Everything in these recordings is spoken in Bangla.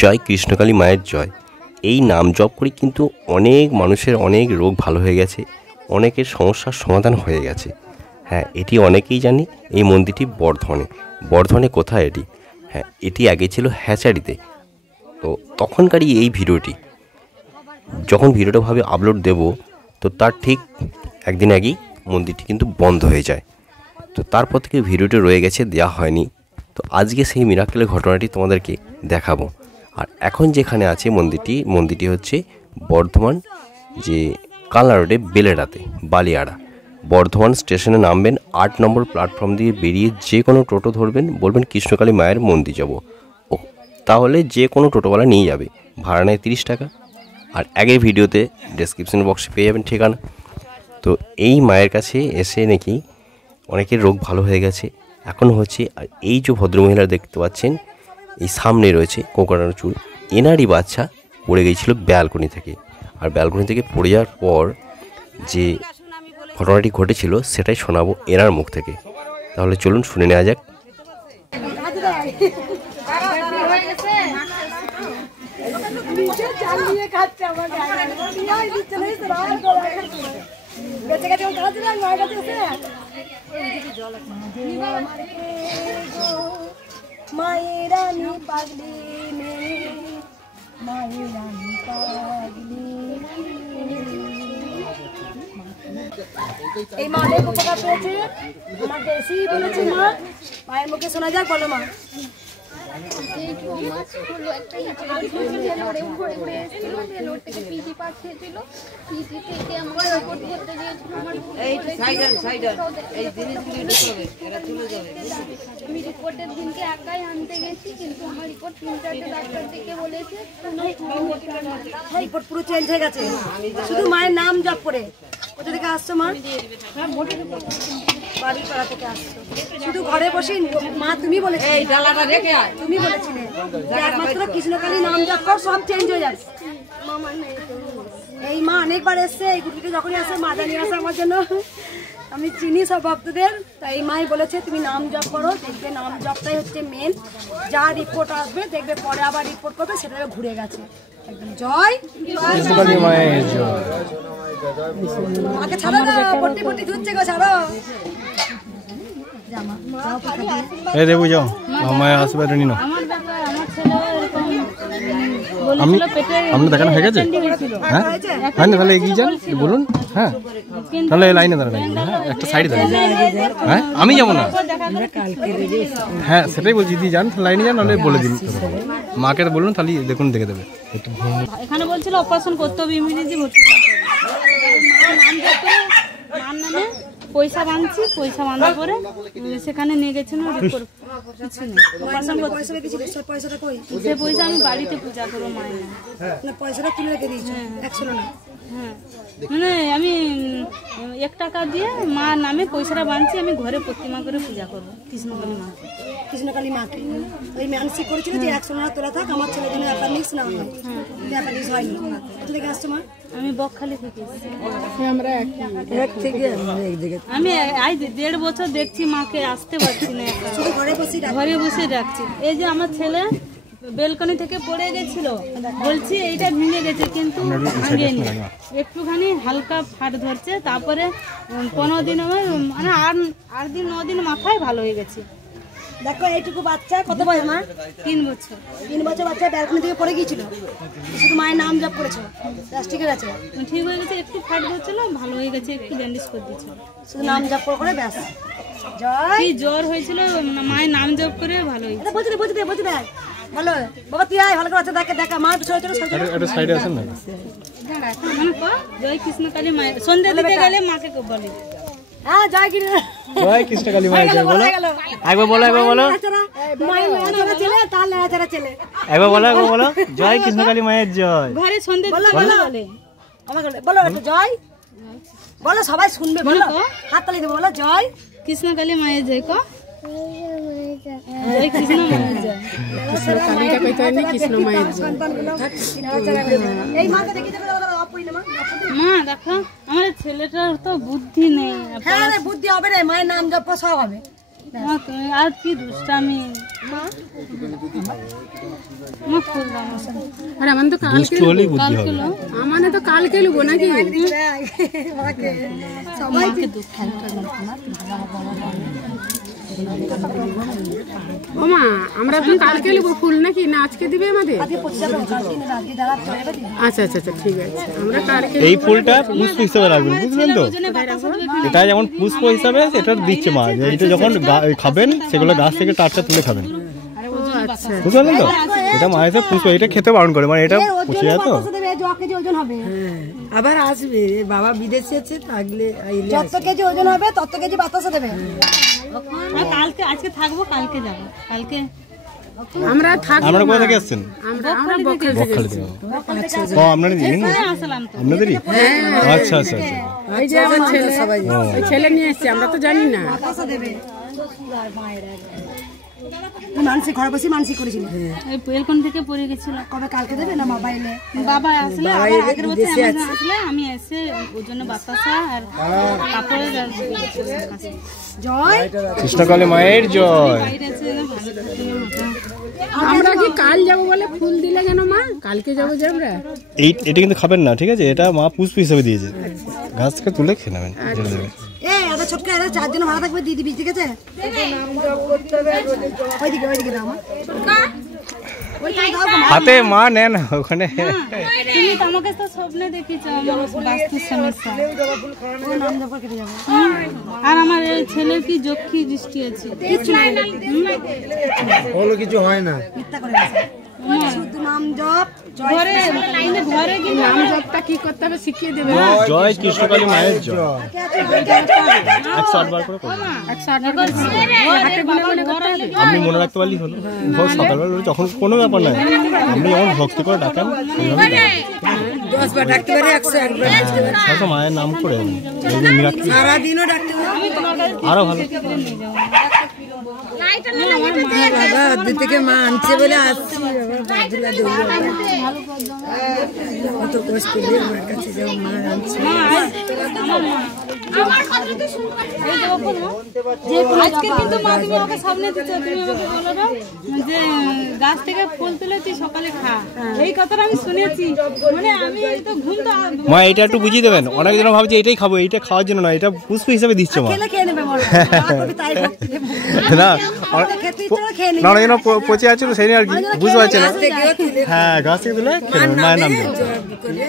জয় কৃষ্ণকালী মায়ের জয়। এই নাম জপ করে কিন্তু অনেক মানুষের অনেক রোগ ভালো হয়ে গেছে, অনেকের সমস্যার সমাধান হয়ে গেছে। হ্যাঁ, এটি অনেকেই জানি। এই মন্দিরটি বর্ধমানে কোথায় এটি? হ্যাঁ, এটি আগে ছিল হ্যাচারিতে। তো তখনকারই এই ভিডিওটি, যখন ভিডিওটা ভাবে আপলোড দেব, তো তার ঠিক একদিন আগেই মন্দিরটি কিন্তু বন্ধ হয়ে যায়। তো তারপর থেকে ভিডিওটি রয়ে গেছে, দেওয়া হয়নি। তো আজকে সেই মিরাকেলের ঘটনাটি তোমাদেরকে দেখাবো। আর এখন যেখানে আছে মন্দিরটি হচ্ছে বর্ধমান যে কালনা রোডে বেলেডাতে, বালিয়াড়া। বর্ধমান স্টেশনে নামবেন, 8 নম্বর প্ল্যাটফর্ম দিয়ে বেরিয়ে যে কোনো টোটো ধরবেন, বলবেন কৃষ্ণকালী মায়ের মন্দির যাব, তাহলে যে কোনো টোটোওয়ালা নিয়ে যাবে। ভাড়া নেয় 30 টাকা। আর আগের ভিডিওতে ডেসক্রিপশন বক্সে পেয়ে যাবেন ঠিকানা। তো এই মায়ের কাছে এসে নাকি অনেকের রোগ ভালো হয়ে গেছে। এখন হচ্ছে, আর এই যে ভদ্রমহিলা দেখতে পাচ্ছেন, এই সামনে রয়েছে কোকড়ানো চুল, এনারই বাচ্চা পড়ে গিয়েছিল ব্যালকনি থেকে। আর ব্যালকনি থেকে পড়ে যাওয়ার পর যে ঘটনাটি ঘটেছিল সেটাই শোনাবো এনার মুখ থেকে। তাহলে চলুন শুনে নেওয়া যাক। এই মা অনেক উপকার পেয়েছে, আমাকে এসেই বলেছে মা, মায়ের মুখে শোনা যাক, বলো মা। আমি রিপোর্টের দিনকে একাই আনতে গেছি, কিন্তু আমার রিপোর্ট 3-4টে ডাক্তার থেকে বলেছে রিপোর্ট পুরো চেঞ্জ হয়ে গেছে, শুধু মায়ের নাম জপ করে। কোথা থেকে আসছো মা? বাড়ির পাড়া থেকে আসছো। শুধু ঘরে বসে মা তুমি বলেছিলে, তুমি বলেছিলে একমাত্র কৃষ্ণকালী নাম জপ কর, সব চেঞ্জ হয়ে যাবে। এই মা অনেকবার এসছে, এই গুটিকে যখনই আসে মা জানিয়ে আসে আমার জন্য, আমি চিনি সব ভক্তদের। তাই এই মাই বলেছে তুমি নাম জপ করো, দেখবে নাম জপটাই হচ্ছে মেন। যা রিপোর্ট আসবে দেখবে পরে আবার রিপোর্ট করবে, সেটা ঘুরে গেছে। একদম জয় কৃষ্ণকালী মায়ের জয়। আগে ছাড়ো না, পট্টি পট্টি ধুচ্ছে গো, ছাড়ো। এই দেবু যাও, আমায় আসবে রে নিনো। আমি আপনার দেখানো হয়ে গেছে? হ্যাঁ হ্যাঁ, তাহলে এগিয়ে যান, বলুন। হ্যাঁ, তাহলে লাইনে দাঁড়ান। হ্যাঁ, একটা সাইডে দাঁড়ান। হ্যাঁ, আমি যাবো না। হ্যাঁ, সেটাই বলছি, দিদি যান, লাইনে যান, নাহলে বলে দিন মাকে, বলুন, তাহলে দেখুন দেখে দেবে। এখানে বলছিল অপারেশন করতে হবে, ইমিডিয়েটলি ভর্তি করতে হবে। মার নামে পয়সা বাঁধছি, পয়সা বাঁধার পরে সেখানে নিয়ে গেছিল, রিপোর্ট কিছু নেই। অপারেশন করতে সে পয়সা আমি বাড়িতে পূজা করবো মায়ের নামে। পয়সাটা কিনে রেখে দিয়েছি, 100 না। হ্যাঁ, মানে আমি 1 টাকা দিয়ে মার নামে পয়সাটা বাঁধছি, আমি ঘরে প্রতিমা করে পূজা করবো কৃষ্ণকালী মাকে। কৃষ্ণকালী মাকে ওই মানসিক করেছিল যে 100 না তোলা থাক, আমার ছেলের জন্য অ্যাপান্ডিক্স না হয়, অ্যাপান্ডিক্স হয়নি। কোথা থেকে আসছো মা? আমি বকখালি থেকে এসেছি। আমি আজ 1.5 বছর দেখছি মাকে, আসতে পারছি না, ঘরে বসে রাখছি। এই যে আমার ছেলে বেলকনি থেকে পড়ে গেছিল, বলছি এইটা ভেঙে গেছে, কিন্তু ভাঙেনি, একটুখানি হালকা ফাট ধরছে। তারপরে 15 দিন আমার, মানে 8 দিন 9 দিন মাথায় ভালো হয়ে গেছে। দেখো এইটুকু বাচ্চা, কত বয়স মা? 3 বছর। 3 বছর বাচ্চা ব্যালকনি থেকে পড়ে গিয়েছিল, শুধু মায়ের নাম জপ করেছো, ঠিক আছে, ঠিক হয়ে গেছে। একটু ফাট ধরছিল, ভালো হয়ে গেছে, একটু ব্যান্ডেজ করে দিয়েছিল, শুধু নাম জপ করে ব্যাস। জয়, জ্বর হয়েছিল, মায়ের নাম জপ করে ভালো হয়েছে। বুঝতে দেখ, বলো বাবা তুই আয়, ভালো করে বাচ্চা দেখা দেখা, মা চলো একটু সাইডে আসেন না। জয় কৃষ্ণকালী মায়ের, সন্ধ্যা দিতে গেলে মাকে বলে। হ্যাঁ, জয় কৃষ্ণকালী মায়ের জয় বলো, একবার বলো, একবার বলো, একবার বলো, একবার বলো, জয় কৃষ্ণকালী মায়ের জয়। ঘরে সন্ধ্যা দিতে গেলে বলে, বলো একটু জয় বলো, সবাই শুনবে, বলো, হাত তালি দেবো, বলো জয় কৃষ্ণকালী মায়ের জয়। কো জয় কৃষ্ণ মায়ের জয়। কৃষ্ণকালীটা কইতে হয় না, কৃষ্ণ মায়ের জয়। এই মাকে দেখি দেবে মা, দেখো আমার ছেলেটার তো বুদ্ধি নেই। হ্যাঁ, বুদ্ধি হবে রে, মায়ের নাম জপ সব হবে। আর কি দুষ্টামি আর আমার তো কালকে আমার তো কালকে লুবো নাকি সবাইকে ও মা আমরা তো কালকে লুবো ফুল নাকি না আজকে দিবে আমাদের? আচ্ছা আচ্ছা আচ্ছা ঠিক আছে আমরা কালকে এই ফুলটা পুষ্প হিসেবে রাখবেন, বুঝলেন তো? এটা যেমন পুষ্প হিসাবে এটা দিচ্ছে মা, এটা যখন খাবেন সেগুলো গাছ থেকে টাটকা তুলে খাবেন, বুঝলেন তো? এটা মায়ের সাথে পুষ্প, এটা খেতে বারণ করে, মানে এটা পচে যায় তো। আবার আসবে বাবা বিদেশে আছে, থাকলে যত কেজি ওজন হবে তত কেজি বাতাসা দেবে। কালকে আজকে থাকবো, কালকে যাবো। কালকে আমরা থাকবো। আপনারা কোথা থেকে আসছেন? আমরা বকখালি থেকে। ও আপনারা জানেন না? আসলাম তো। আপনাদেরই? আচ্ছা আচ্ছা আচ্ছা। এই যে আমার ছেলে ছেলে নিয়ে এসেছে, আমরা তো জানি না। বাতাসা দেবে। মানসিক ঘরে বসে মানসিক করেছিল। এই বেলকন থেকে পড়ে গেছিল। কবে কালকে দেবে না মোবাইলে? বাবা আসলে আবার আগের বছর আমাদের আসলে আমি এসে ওর জন্য বাতাসা আর কাপড়ে জয় কৃষ্ণকালী মায়ের জয়। আমরা কি কাল যাবো বলে ফুল দিলে কেন মা? কালকে যাবো যে আমরা। এটা কিন্তু খাবেন না, ঠিক আছে? এটা মা পুষ্প হিসেবে দিয়েছে, গাছ থেকে তুলে খেয়ে নেবেন। এত ছোট্ট এরা 4 জন ভাড়া থাকবে দিদি বিচ, ঠিক আছে? ওইদিকে ওইদিকে দাও হাতে মা নেন ওখানে। তুমি তো আমাকে তো স্বপ্নে দেখিছো আমার বাস্তুর সমস্যা। আর আমার এই ছেলের কি যক্ষী দৃষ্টি আছে, কিছু নাই, হলো কিছু হয় না। মিথ্যা করে শুধু নাম জপ। ঘরে ঘরে গিয়ে নাম জপটা কি করতে হবে শিখিয়ে দেবে। জয় কৃষ্ণকালী মায়ের জয় 108 বার করে করুন। 108 বার হাতে গুনে গুনে করতে হবে। আপনি মনে রাখতে পারলেই হলো। ভোর সকালবেলা যখন কোনো ব্যাপার নাই, আপনি যখন ভক্তি করে ডাকেন 10 বার ডাকতে পারে, 101 বার ডাকতে পারে, হয়তো মায়ের নাম করে সারাদিনও ডাকতে পারে। আরো ভালো। বাবা ওদের থেকে মা আনছে বলে আসছি, কত কষ্ট দিয়ে আমার কাছে যাও, মা আনছে। আজকে কিন্তু মা তুমি আমাকে সামনে দিচ্ছ, তুমি আমাকে বলো না যে গাছ থেকে ফুল তুলেছি সকালে খা, এই কথাটা আমি শুনেছি। মানে আমি তো ঘুম তো মা এটা একটু বুঝিয়ে দেবেন। অনেক জন ভাবছে এটাই খাবো, এইটা খাওয়ার জন্য না, এটা পুষ্প হিসেবে দিচ্ছে মা। খেয়ে নেবে বলো, তাই না খেতে ইচ্ছে করে খেয়ে নিবে। না অনেক জন পচে আছে তো, সেই নিয়ে আর কি বুঝতে পারছে না। হ্যাঁ গাছ থেকে তুলে খেয়ে নেবেন, মায়ের নাম দেবেন।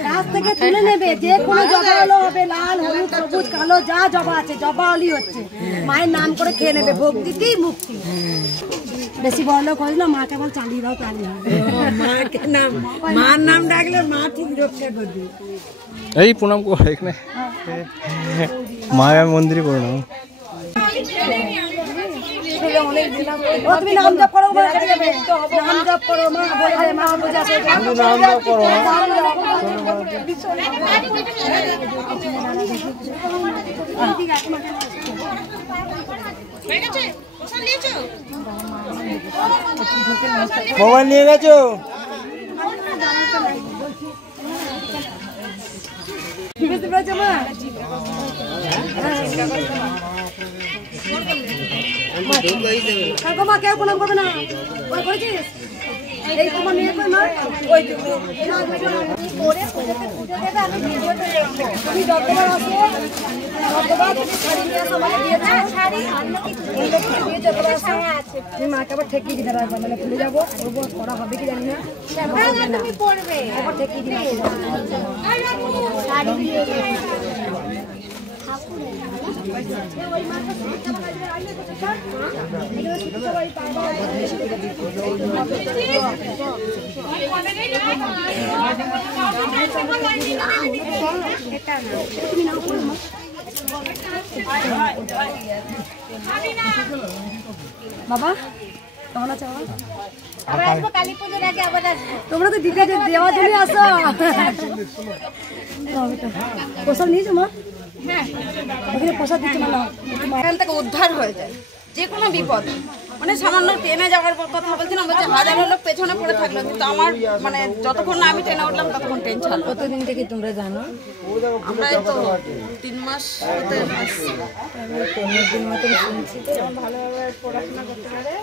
গাছ থেকে তুলে নেবে, যে কোনো জবালো হবে, লাল হলুদ সবুজ কালো যা জবা আছে জবাওয়ালি হচ্ছে, মায়ের নাম করে খেয়ে নেবে, ভোগ দিতেই মুক্তি। বেশি বড় লোক হইল মা কেবল চালিয়ে দাও, তাহলে হবে। মার নাম ডাকলে মা ঠিক রক্ষা করবে। এই প্রণাম করো এখানে, মায়ের মন্দিরে করো না। তুমি নাম জপ করো, মা কেটে যাবে। নাম জপ করো, মা বলে মা বুঝে আসে। নাম জপ করো। মোবাইল নিয়ে গেছো? বুঝতে পেরেছো মা? মা কেউ প্রণাম করবে না, ওই করেছিস এই তোমার নিয়ে কই মা, ওই করে পুজো দেবে। আমি ভিডিওতে তুমি যতবার আসো ততবার তুমি শাড়ি নিয়ে আসো, আমাকে দিয়েছো শাড়ি, অন্য কিছু দিয়ে যতবার আসো তুমি মাকে আবার ঠেকিয়ে দিতে পারবে, মানে ভুলে যাবো, করবো, করা হবে কি জানি না, তুমি পড়বে আবার ঠেকিয়ে দিবে শাড়ি দিয়ে বাবা কেমন আছো? তোমরা তো দিতে দেওয়ার জন্য আসো। প্রসাদ নিয়েছো মা? হ্যাঁ প্রসাদ দিচ্ছ, মানে এখান থেকে উদ্ধার হয়ে যায় যে কোনো বিপদ। মানে সামান্য ট্রেনে যাওয়ার কথা বলছিলাম, বলছে হাজারো লোক পেছনে পড়ে থাকলো, কিন্তু আমার মানে যতক্ষণ না আমি ট্রেনে উঠলাম ততক্ষণ ট্রেন ছাড়লো। কতদিন থেকে তোমরা জানো? আমরা এই তো 3 মাস হতে আসছি। ট্রেনের দিন মতন শুনছি। ভালোভাবে পড়াশোনা করতে পারে।